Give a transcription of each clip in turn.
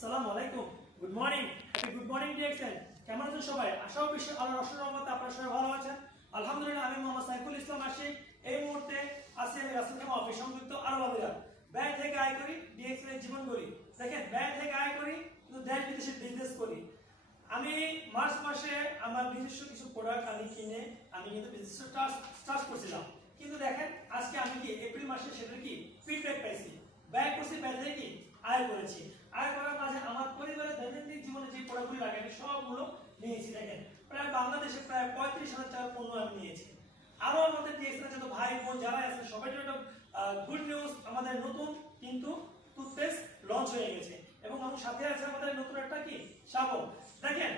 আসসালামু আলাইকুম, good morning, happy good morning DXN. কেমন আছেন সবাই? আশা করি আল্লাহর অশেষ রহমতে আপনারা সবাই ভালো আছেন। আলহামদুলিল্লাহ, আমি মোহাম্মদ সাইফুল ইসলাম আশিক। এই মুহূর্তে আছি আমি রাসেল খামা অফিস, সংযুক্ত আরব আমিরাত। ব্যয় থেকে আয় করি, ডিএক্সএন এর জীবন করি। দেখেন, ব্যয় থেকে আয় করি কিন্তু দেশ বিদেশে বিজনেস করি। আমি মার্চ মাসে আমার নিজস্ব কিছু প্রোডাক্ট আমি কিনে আমি কিন্তু বিজনেস স্টার্ট করছিলাম। কিন্তু দেখেন, আজকে আমি কি এপ্রিল মাসে সেটার কি ফিডব্যাক পাইছি। ব্যয় করছি, ব্যয় থেকে কি আয় করেছি। আয় করার মাঝে আমার পরিবারের দৈনন্দিন জীবনে যে প্রোডাক্টগুলো লাগে আমি সবগুলো নিয়েছি। দেখেন, প্রায় বাংলাদেশে প্রায় 35,000 টাকার পণ্য আমি নিয়েছি। আরো আমাদের ডিএক্সএন যত ভাই বোন যারা আছে সবাই জন্য গুড নিউজ, আমাদের নতুন কিন্তু টুথপেস্ট লঞ্চ হয়ে গেছে এবং আমার সাথে আছে আমাদের নতুন একটা কি সাবন। দেখেন,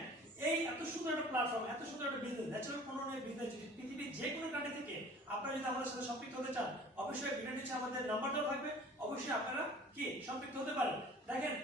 এই এত সুন্দর একটা প্ল্যাটফর্ম, এত সুন্দর একটা বিজনেস, ন্যাচারাল পণ্য নিয়ে বিজনেস, পৃথিবীর যে কোনো কান্ট্রি থেকে আপনারা যদি আমাদের সাথে সম্পৃক্ত হতে চান, অবশ্যই ভিডিও নিচে আমাদের নাম্বারটাও থাকবে, অবশ্যই আপনারা কি সম্পৃক্ত হতে পারেন। দেখেন,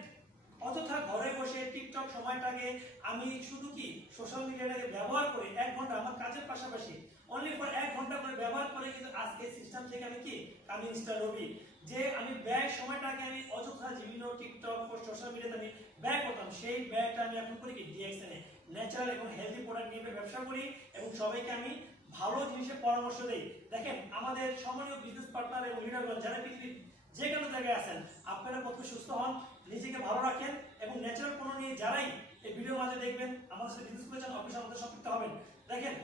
অযথা ঘরে বসে টিকটক সময়টাকে আমি শুধু কি সোশ্যাল মিডিয়াটাকে ব্যবহার করে 1 ঘন্টা আমার কাজের পাশাপাশি অনলি ফর 1 ঘন্টা করে ব্যবহার করে কিন্তু আজকে সিস্টেম থেকে আমি কি আমি ইনস্টা রবি যে আমি ব্যয় সময়টাকে আমি অযথা বিভিন্ন টিকটক ও সোশ্যাল মিডিয়াতে আমি ব্যয় করতাম, সেই ব্যয়টা আমি এখন করি কি ডিএক্সএন এ ন্যাচারাল এবং হেলদি প্রোডাক্ট নিয়ে ব্যবসা করি এবং সবাইকে আমি ভালো জিনিসের পরামর্শ দেই। দেখেন, আমাদের সম্মানীয় বিজনেস পার্টনার এবং লিডারগণ যারা পৃথিবীর যে কোনো জায়গায় আছেন, আপনারা প্রথমে সুস্থ হন, নিজেকে ভালো রাখেন এবং ন্যাচারাল পণ্য নিয়ে যারাই এই ভিডিওর মাঝে দেখবেন আমাদের সাথে বিজনেস করেছেন, অবশ্যই আমাদের সম্পৃক্ত হবেন। দেখেন,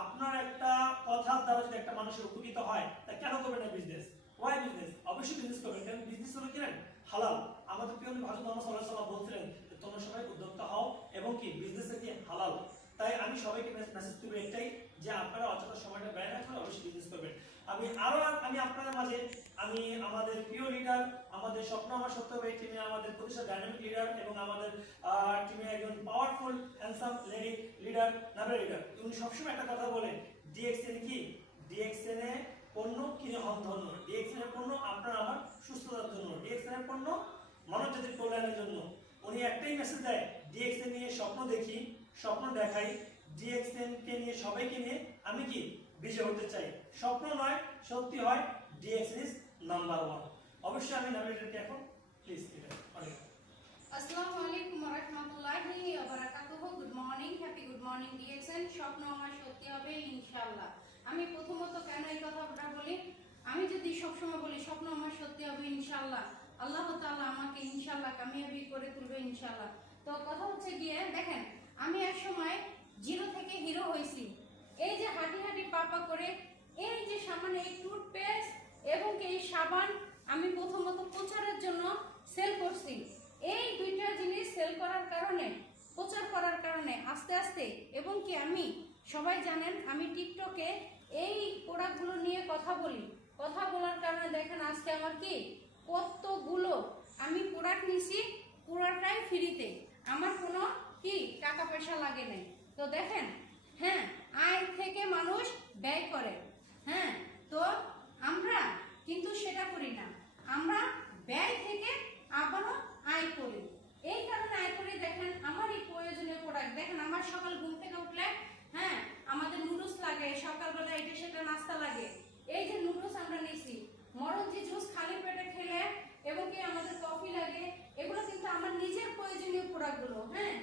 আপনার একটা কথার দ্বারা যদি একটা মানুষের উপকৃত হয়, তা কেন করবেন না বিজনেস? Why business? অবশ্যই বিজনেস করবেন, কারণ বিজনেস হলো কি হালাল। আমাদের প্রিয় নবী হযরত মুহাম্মদ সাল্লাল্লাহু আলাইহি ওয়াসাল্লাম বলছিলেন যে তোমরা সবাই উদ্যোক্তা হও এবং কি বিজনেসে কি হালাল। তাই আমি সবাইকে মেসেজ দেব একটাই, যে আপনারা অযথা সময়টা ব্যয় না করে অবশ্যই বিজনেস করবেন। আমি আপনাদের মাঝে আমি আমাদের প্রিয় লিডার, আমাদের স্বপ্ন আমার সত্য হবে টিমে আমাদের প্রতিষ্ঠা ডাইনামিক লিডার এবং আমাদের টিমে একজন পাওয়ারফুল হ্যান্ডসাম লেডি লিডার, নাভের লিডার। উনি সবসময় একটা কথা বলেন, ডিএক্সএন কি ডিএক্সএন এ পণ্য কিনে হন ধন্য, ডিএক্সএন এর পণ্য আপনার আমার সুস্থতার জন্য, ডিএক্সএন এর পণ্য মানবজাতির কল্যাণের জন্য। উনি একটাই মেসেজ দেয়, ডিএক্সএন নিয়ে স্বপ্ন দেখি, স্বপ্ন দেখাই, ডিএক্সএন কে নিয়ে সবাইকে নিয়ে আমি কি বিজয় হতে চাই। স্বপ্ন নয়, সত্যি হয়, ডিএক্সএন ইজ নাম্বার 1। অবশ্যই আমি নাভিগেটরকে এখন প্লিজ এটা অনেক। আসসালামু আলাইকুম ওয়া রাহমাতুল্লাহি ওয়া বারাকাতুহু। Good morning, happy good morning DXN. স্বপ্ন আমার সত্যি হবে ইনশাআল্লাহ। আমি প্রথমত কেন এই কথাটা বলি, আমি যদি সবসময় বলি স্বপ্ন আমার সত্যি হবে ইনশাআল্লাহ, আল্লাহ তাআলা আমাকে ইনশাআল্লাহ কামিয়াবি করে তুলবে ইনশাআল্লাহ। তো কথা হচ্ছে গিয়ে দেখেন, আমি এক সময় জিরো থেকে হিরো হয়েছি। এই যে হাঁটি হাঁটি পাপা করে এই যে সামান্য এই টুথপেস্ট এবং এই সাবান আমি প্রথমত প্রচারের জন্য সেল করছি। এই দুইটা জিনিস সেল করার কারণে, প্রচার করার কারণে আস্তে আস্তে এবং কি আমি সবাই জানেন আমি টিকটকে এই প্রোডাক্টগুলো নিয়ে কথা বলি। কথা বলার কারণে দেখেন আজকে আমার কি কতগুলো আমি প্রোডাক্ট নিছি, পুরোটাই ফ্রিতে, আমার কোনো কি টাকা পয়সা লাগে নাই। তো দেখেন, হ্যাঁ, আয় থেকে মানুষ ব্যয় করে, হ্যাঁ, তো আমরা কিন্তু সেটা করি না, আমরা ব্যয় থেকে আবারও আয় করি। এই কারণে আয় করি, দেখেন আমার এই প্রয়োজনীয় প্রোডাক্ট, দেখেন আমার সকাল ঘুম থেকে উঠলে হ্যাঁ আমাদের নুডলস লাগে, সকালবেলা এটা সেটা নাস্তা লাগে। এই যে নুডলস আমরা নিছি, মরঞ্জি জুস খালি পেটে খেলে এবং কি আমাদের কফি লাগে, এগুলো কিন্তু আমার নিজের প্রয়োজনীয় প্রোডাক্টগুলো। হ্যাঁ,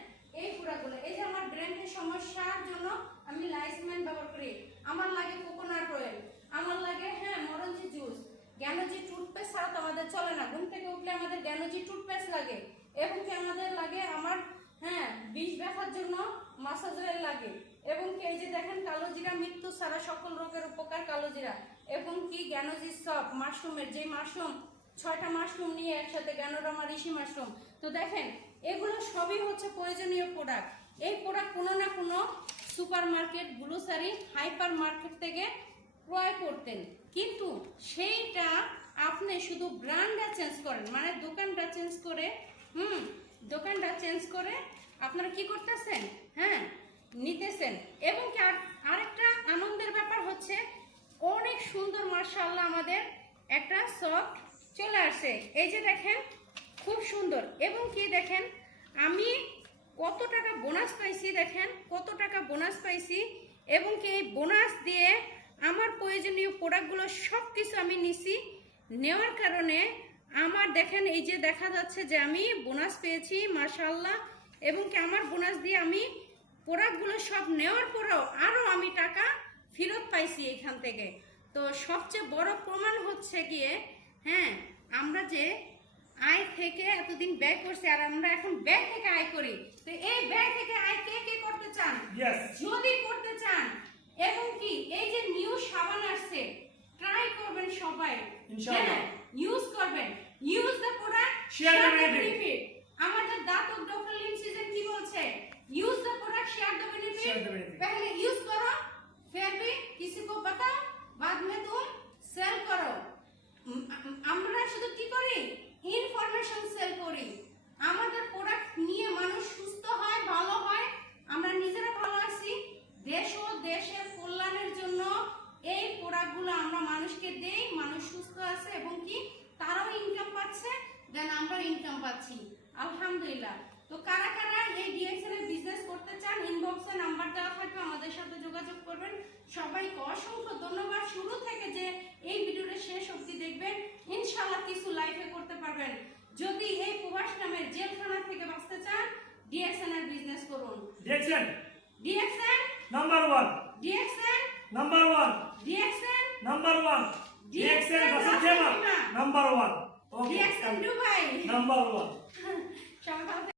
এই প্রোডাক্টগুলো, এই যে আমার ব্রেনের সমস্যার জন্য আমি লাইসম্যান ব্যবহার করি, আমার লাগে কোকোনাট অয়েল, আমার লাগে হ্যাঁ মরঞ্জি জুস, গ্যানোজি টুথপেস্ট ছাড়া তো আমাদের চলে না। ঘুম থেকে উঠলে আমাদের গ্যানোজি টুথপেস্ট লাগে এবং কি আমাদের লাগে আমার হ্যাঁ বিষ ব্যথার জন্য মাসাজ অয়েল লাগে এবং কি এই যে দেখেন কালো জিরা, মৃত্যু ছাড়া সকল রোগের উপকার কালো জিরা এবং কি গ্যানোজি সব মাশরুমের, যে মাশরুম 6টা মাশরুম নিয়ে একসাথে গ্যানোডার্মা ঋষি মাশরুম। তো দেখেন এগুলো সবই হচ্ছে প্রয়োজনীয় প্রোডাক্ট। এই প্রোডাক্ট কোনো না কোনো super market, glossary, hyper market থেকে ক্রয় করতেন, কিন্তু সেইটা আপনি শুধু ব্র্যান্ডটা চেঞ্জ করেন, মানে দোকানটা চেঞ্জ করে দোকানটা চেঞ্জ করে আপনারা কি করতেছেন, হ্যাঁ নিতেছেন। এবং কি আরেকটা আনন্দের ব্যাপার হচ্ছে অনেক সুন্দর মাশাআল্লাহ আমাদের একটা সফট চলে আসে, এই যে দেখেন খুব সুন্দর। এবং কি দেখেন আমি কত টাকা বোনাস পাইছি, দেখেন কত টাকা বোনাস পাইছি এবং কি এই বোনাস দিয়ে আমার প্রয়োজনীয় প্রোডাক্টগুলো সব কিছু আমি নিছি। নেওয়ার কারণে আমার দেখেন এই যে দেখা যাচ্ছে যে আমি বোনাস পেয়েছি মাশাআল্লাহ, এবং কি আমার বোনাস দিয়ে আমি প্রোডাক্টগুলো সব নেওয়ার পরেও আরও আমি টাকা ফেরত পাইছি এখান থেকে। তো সবচেয়ে বড় প্রমাণ হচ্ছে গিয়ে, হ্যাঁ, আমরা যে আয় থেকে এতদিন ব্যয় করছি আর আমরা এখন ব্যয় থেকে আয় করি। তো এই ব্যয় থেকে আয় কে কে করতে চান? Yes. যদি করতে চান, এবং কি এই যে নিউ সাবান আসছে, ট্রাই করবেন সবাই, ইনশাআল্লাহ। ইউজ করবেন, use the product, Share the benefit. আমাদের দাঁতক ডক্টর লিম সিজন কি বলছে? Use the product share the benefit. पहले यूज करो, फिर भी किसी को बताओ, बाद में तुम सेल करो। আমরা শুধু কি করি? ইনফরমেশন সেল করি। আমাদের প্রোডাক্ট নিয়ে মানুষ সুস্থ হয়, ভালো হয়, আমরা নিজেরা ভালো আছি, দেশ ও দেশের কল্যাণের জন্য এই প্রোডাক্টগুলো আমরা মানুষকে দেই, মানুষ সুস্থ আছে এবং কি তারাও ইনকাম পাচ্ছে, দেন আমরা ইনকাম পাচ্ছি, আলহামদুলিল্লাহ। তো কারা কারা এই ডিএক্সএল এর বিজনেস করতে চান, ইনবক্সে নাম্বার দেওয়া থাকবে, আমাদের সাথে যোগাযোগ করবেন। সবাইকে অসংখ্য ধন্যবাদ। শুরু থেকে যে এই ভিডিওটা শেষ অবধি দেখবেন, ইনশাআল্লাহ কিছু লাইফে করতে পারবেন। যদি এই প্রবাস নামের জেলখানা থেকে বাঁচতে চান, ডিএক্সএল এর বিজনেস করুন। DXL DXL number 1, DXL number 1, DXL number 1, DXL Russell খেমা number 1, okay DXL Dubai number 1। সবাই ভালো